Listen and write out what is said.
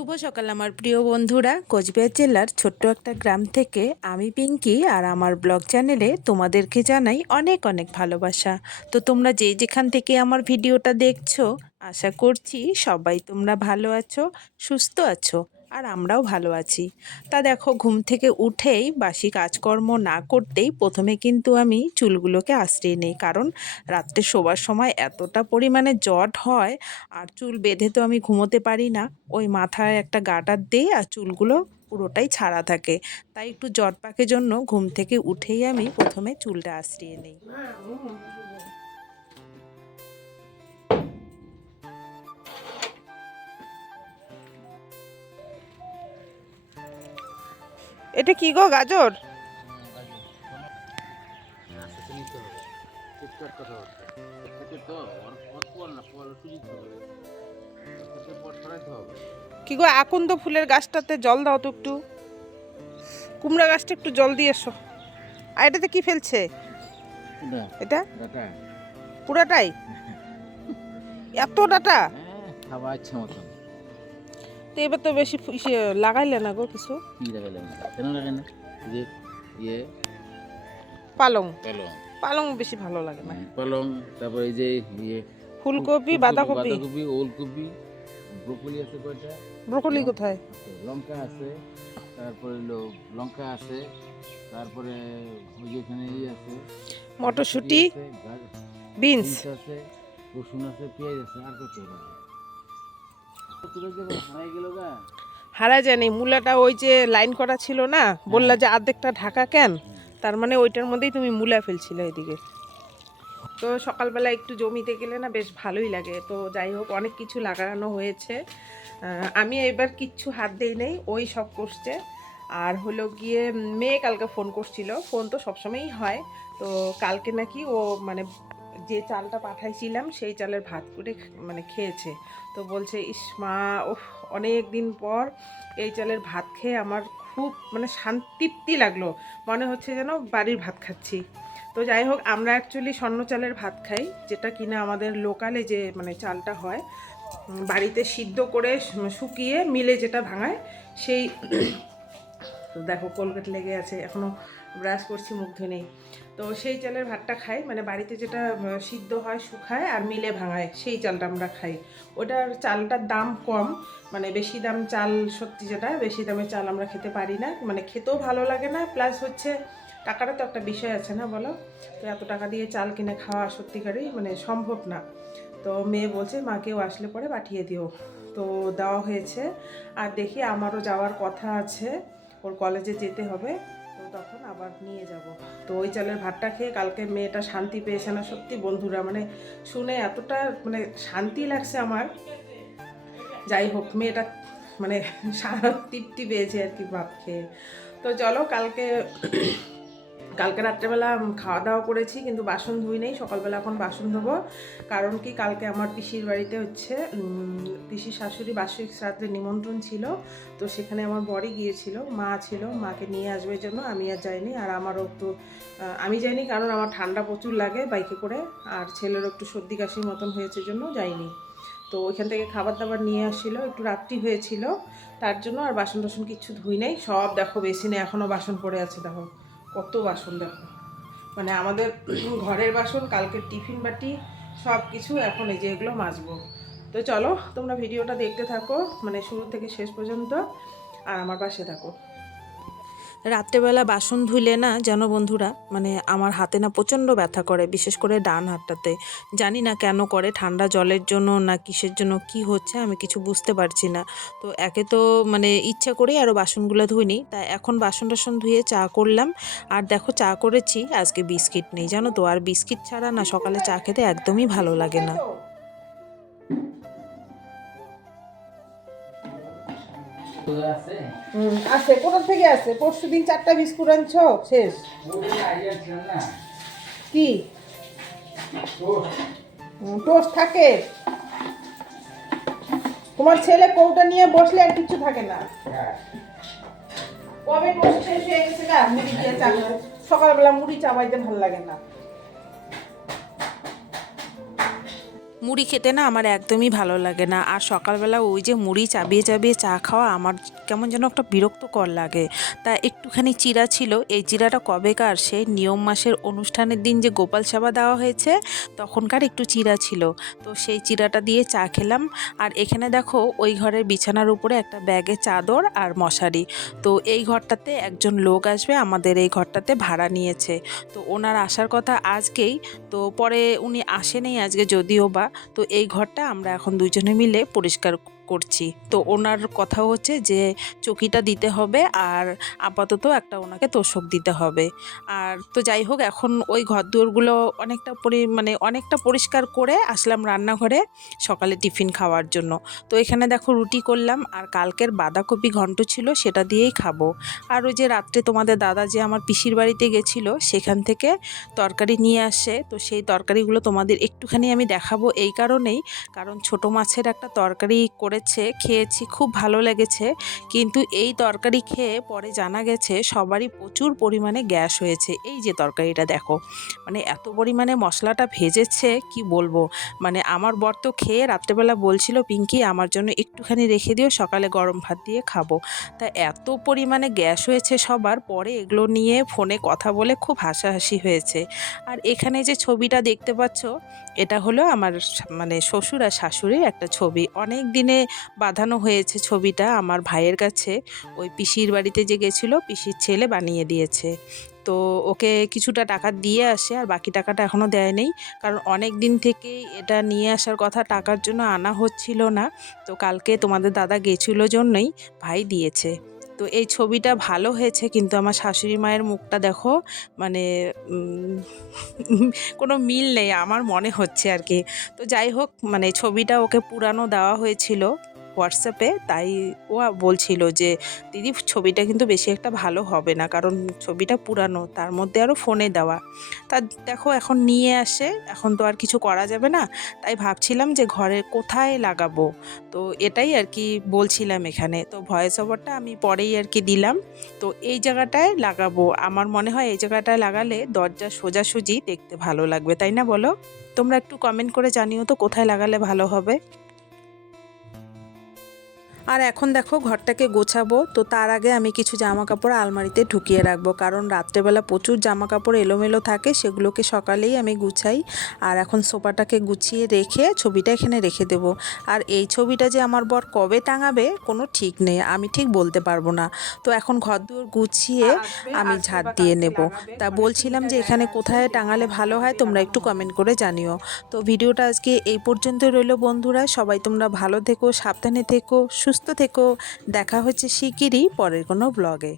শুভ সকাল আমার প্রিয় বন্ধুরা। কোচবিহার জেলার ছোট্ট একটা গ্রাম থেকে আমি পিঙ্কি আর আমার ব্লগ চ্যানেলে তোমাদেরকে জানাই অনেক অনেক ভালোবাসা। তো তোমরা যেখান থেকে আমার ভিডিওটা দেখছো, আশা করছি সবাই তোমরা ভালো আছো, সুস্থ আছো, আর আমরাও ভালো আছি। তা দেখো, ঘুম থেকে উঠেই বাসি কাজকর্ম না করতেই প্রথমে কিন্তু আমি চুলগুলোকে আঁচড়িয়ে নিই, কারণ রাত্রে শোবার সময় এতটা পরিমাণে জট হয় আর চুল বেঁধে তো আমি ঘুমোতে পারি না। ওই মাথায় একটা গার্ডার দিই আর চুলগুলো পুরোটাই ছাড়া থাকে। তাই একটু জট পাকের জন্য ঘুম থেকে উঠেই আমি প্রথমে চুলটা আঁচড়িয়ে নিই। এটা কি গো, গাজর? কি গো, আকন্দ ফুলের গাছটাতে জল দাও তো একটু। কুমড়া গাছটা একটু জল দিয়ে এসো। আর এটাতে কি ফেলছে? এটা পুরাটাই? এত ডাটা? খাবার ইচ্ছা মতন। তো এবার তো বেশি লাগাইলে না গো কিছু। কি লাগাইলাম না? কেন লাগাই না? যে ইয়ে পালং পালং পালং বেশি ভালো লাগে না। পালং, তারপর এই যে ইয়ে ফুলকপি, বাঁধাকপি, ওলকপি, ব্রোকলি আছে কয়টা? ব্রোকলি কোথায়? লঙ্কা আছে, তারপরে লঙ্কা আছে, তারপরে ওই যে এখানে আছে মটরশুঁটি, আছে, বিনস আছে, রসুন আছে, পেঁয়াজ আছে, আর কত হারাই গেল গা। হারা যায়নি। মূলাটা ওই যে লাইন করা ছিল না, বললা যে অর্ধেকটা ঢাকা কেন, তার মানে ওইটার মধ্যেই তুমি মূলা ফেলছিলে এদিকে। তো সকালবেলা একটু জমিতে গেলে না বেশ ভালোই লাগে। তো যাই হোক, অনেক কিছু লাগানো হয়েছে। আমি এবার কিচ্ছু হাত দেই নেই, ওই সব করছে। আর হলো গিয়ে মেয়ে কালকে ফোন করছিল, ফোন তো সবসময়ই হয়। তো কালকে নাকি ও মানে যে চালটা পাঠাইছিলাম সেই চালের ভাত করে মানে খেয়েছে। তো বলছে, ইস মা, ওহ, অনেক দিন পর এই চালের ভাত খেয়ে আমার খুব মানে তৃপ্তি লাগলো, মনে হচ্ছে যেন বাড়ির ভাত খাচ্ছি। তো যাই হোক, আমরা অ্যাকচুয়ালি স্বর্ণ চালের ভাত খাই, যেটা কিনা আমাদের লোকালে যে মানে চালটা হয় বাড়িতে সিদ্ধ করে শুকিয়ে মিলে যেটা ভাঙায় সেই। তো দেখো, কোলগেট লেগে আছে, এখনও ব্রাশ করছি, মুখ ধুয়ে নেই। তো সেই চালের ভাতটা খাই, মানে বাড়িতে যেটা সিদ্ধ হয়, শুকায় আর মিলে ভাঙায়, সেই চালটা আমরা খাই। ওটার চালটার দাম কম, মানে বেশি দাম চাল, সত্যি যেটা বেশি দামের চাল আমরা খেতে পারি না, মানে খেতেও ভালো লাগে না। প্লাস হচ্ছে টাকাটা তো একটা বিষয় আছে না, বলো? তো এত টাকা দিয়ে চাল কিনে খাওয়া সত্যিকারই মানে সম্ভব না। তো মেয়ে বলছে মাকেও আসলে পরে পাঠিয়ে দিও। তো দেওয়া হয়েছে। আর দেখি, আমারও যাওয়ার কথা আছে, ওর কলেজে যেতে হবে, তো তখন আবার নিয়ে যাব। তো ওই চালের ভাতটা খেয়ে কালকে মেয়েটা শান্তি পেয়েছে না, সত্যি বন্ধুরা, মানে শুনে এতটা মানে শান্তি লাগছে আমার। যাই হোক, মেয়েটা মানে তৃপ্তি পেয়েছে আর কি ভাত খেয়ে। তো চলো, কালকে রাত্রেবেলা খাওয়া দাওয়া করেছি, কিন্তু বাসন ধুই নেই। সকালবেলা এখন বাসন ধোবো। কারণ কি, কালকে আমার পিসির বাড়িতে হচ্ছে পিসির শাশুড়ি বার্ষিক শ্রাদ্ধের নিমন্ত্রণ ছিল। তো সেখানে আমার বরই গিয়েছিল, মা ছিল, মাকে নিয়ে আসবে জন্য। আমি আর যাইনি। আর আমারও একটু আমি যাইনি কারণ আমার ঠান্ডা প্রচুর লাগে বাইকে করে, আর ছেলেরও একটু সর্দি কাশির মতন হয়েছে জন্য যাইনি। তো ওইখান থেকে খাবার দাবার নিয়ে আসছিল, একটু রাত্রি হয়েছিল তার জন্য। আর বাসন টাসন কিচ্ছু ধুই নেই, সব দেখো বেসিনে এখনও বাসন পড়ে আছে। দেখো কত বাসন, দেখো মানে আমাদের ঘরের বাসন, কালকের টিফিন বাটি, সব কিছু এখন এই যে এগুলো মাজবো। তো চলো, তোমরা ভিডিওটা দেখতে থাকো মানে শুরু থেকে শেষ পর্যন্ত, আর আমার পাশে থাকো। রাত্রেবেলা বাসন ধুলে না, যেন বন্ধুরা, মানে আমার হাতে না প্রচণ্ড ব্যথা করে, বিশেষ করে ডান হাতটাতে। জানি না কেন করে, ঠান্ডা জলের জন্য না কিসের জন্য কি হচ্ছে আমি কিছু বুঝতে পারছি না। তো একে তো মানে ইচ্ছা করেই আরও বাসনগুলো ধুইনি। তাই এখন বাসন টাসন ধুয়ে চা করলাম। আর দেখো, চা করেছি আজকে বিস্কিট নেই, জানো তো। আর বিস্কিট ছাড়া না সকালে চা খেতে একদমই ভালো লাগে না। আছে কোথা থেকে আছে? পরশু দিন 4টা বিস্কুট আনছো, শেষ। কি টোস্ট থাকে? তোমার ছেলে কৌটা নিয়ে বসলে আর কিছু থাকে না। কবে টোস্ট শেষ হয়ে গেছে গা, মুড়ি দিয়ে চা। সকালবেলা মুড়ি চাবাইতে ভালো লাগে না। মুড়ি খেতে না আমার একদমই ভালো লাগে না, আর সকালবেলা ওই যে মুড়ি চাবিয়ে চাবিয়ে চা খাওয়া আমার কেমন যেন একটা বিরক্তকর লাগে। তা একটুখানি চিড়া ছিল, এই চিড়াটা কবেকার সেই নিয়ম মাসের অনুষ্ঠানের দিন যে গোপাল সেবা দেওয়া হয়েছে তখনকার একটু চিড়া ছিল, তো সেই চিড়াটা দিয়ে চা খেলাম। আর এখানে দেখো ওই ঘরের বিছানার উপরে একটা ব্যাগে চাদর আর মশারি, তো এই ঘরটাতে একজন লোক আসবে, আমাদের এই ঘরটাতে ভাড়া নিয়েছে। তো ওনার আসার কথা আজকেই, তো পরে উনি আসেনি আজকে যদিও বা। তো এই ঘরটা আমরা এখন দুজনে মিলে পরিষ্কার করছি। তো ওনার কথা হচ্ছে যে চকিটা দিতে হবে আর আপাতত একটা ওনাকে তোষক দিতে হবে। আর তো যাই হোক, এখন ওই ঘরদুয়ারগুলো অনেকটা পরিষ্কার করে আসলাম রান্নাঘরে সকালে টিফিন খাওয়ার জন্য। তো এখানে দেখো রুটি করলাম, আর কালকের বাঁধাকপি ঘন্ট ছিল সেটা দিয়েই খাবো। আর ওই যে রাত্রে তোমাদের দাদা যে আমার পিসির বাড়িতে গেছিলো সেখান থেকে তরকারি নিয়ে আসে, তো সেই তরকারিগুলো তোমাদের একটুখানি আমি দেখাবো এই কারণেই, কারণ ছোট মাছের একটা তরকারি করেছে, খেয়েছি, খুব ভালো লেগেছে। কিন্তু এই তরকারি খেয়ে পরে জানা গেছে সবারই প্রচুর পরিমাণে গ্যাস হয়েছে। এই যে তরকারিটা দেখো, মানে এত পরিমাণে মশলাটা ভেজেছে কি বলবো। মানে আমার বর তো খেয়ে রাত্রেবেলা বলছিল পিঙ্কি আমার জন্য একটুখানি রেখে দিও, সকালে গরম ভাত দিয়ে খাবো। তা এত পরিমাণে গ্যাস হয়েছে সবার, পরে এগুলো নিয়ে ফোনে কথা বলে খুব হাসাহাসি হয়েছে। আর এখানে যে ছবিটা দেখতে পাচ্ছ এটা হলো আমার মানে শ্বশুর আর শাশুড়ির একটা ছবি, অনেক দিনে বাঁধানো হয়েছে ছবিটা আমার ভাইয়ের কাছে। ওই পিসির বাড়িতে যে গেছিলো পিসির ছেলে বানিয়ে দিয়েছে। তো ওকে কিছুটা টাকা দিয়ে আসে, আর বাকি টাকাটা এখনও দেয় নেই, কারণ অনেক দিন থেকেই এটা নিয়ে আসার কথা, টাকার জন্য আনা হচ্ছিল না। তো কালকে তোমাদের দাদা গেছিলো জন্যই ভাই দিয়েছে। তো এই ছবিটা ভালো হয়েছে, কিন্তু আমার শাশুড়ি মায়ের মুখটা দেখো, মানে কোনো মিল নেই আমার মনে হচ্ছে আর কি। তো যাই হোক, মানে ছবিটা ওকে পুরানো দেওয়া হয়েছিল হোয়াটসঅ্যাপে, তাই ও বলছিল যে দিদি ছবিটা কিন্তু বেশি একটা ভালো হবে না, কারণ ছবিটা পুরানো, তার মধ্যে আরও ফোনে দেওয়া। তা দেখো এখন নিয়ে আসে, এখন তো আর কিছু করা যাবে না, তাই ভাবছিলাম যে ঘরে কোথায় লাগাবো। তো এটাই আর কি বলছিলাম এখানে, তো ভয়েস ওভারটা আমি পরেই আর কি দিলাম। তো এই জায়গাটায় লাগাবো, আমার মনে হয় এই জায়গাটায় লাগালে দরজা সোজাসুজি দেখতে ভালো লাগবে, তাই না বলো? তোমরা একটু কমেন্ট করে জানিও তো কোথায় লাগালে ভালো হবে। আর এখন দেখো ঘরটাকে গোছাবো, তো তার আগে আমি কিছু জামা কাপড় আলমারিতে ঢুকিয়ে রাখবো, কারণ রাত্রেবেলা প্রচুর জামা কাপড় এলোমেলো থাকে, সেগুলোকে সকালেই আমি গুছাই। আর এখন সোফাটাকে গুছিয়ে রেখে ছবিটা এখানে রেখে দেব। আর এই ছবিটা যে আমার বর কবে টাঙাবে কোনো ঠিক নেই, আমি ঠিক বলতে পারবো না। তো এখন ঘরদুয়ার গুছিয়ে আমি ঝাড় দিয়ে নেব। তা বলছিলাম যে এখানে কোথায় টাঙালে ভালো হয় তোমরা একটু কমেন্ট করে জানিও। তো ভিডিওটা আজকে এই পর্যন্ত রইল বন্ধুরা, সবাই তোমরা ভালো থেকো, সাবধানে থেকো, সুস্থ থেকো। দেখা হচ্ছে শিগগিরই পরের কোনো ব্লগে।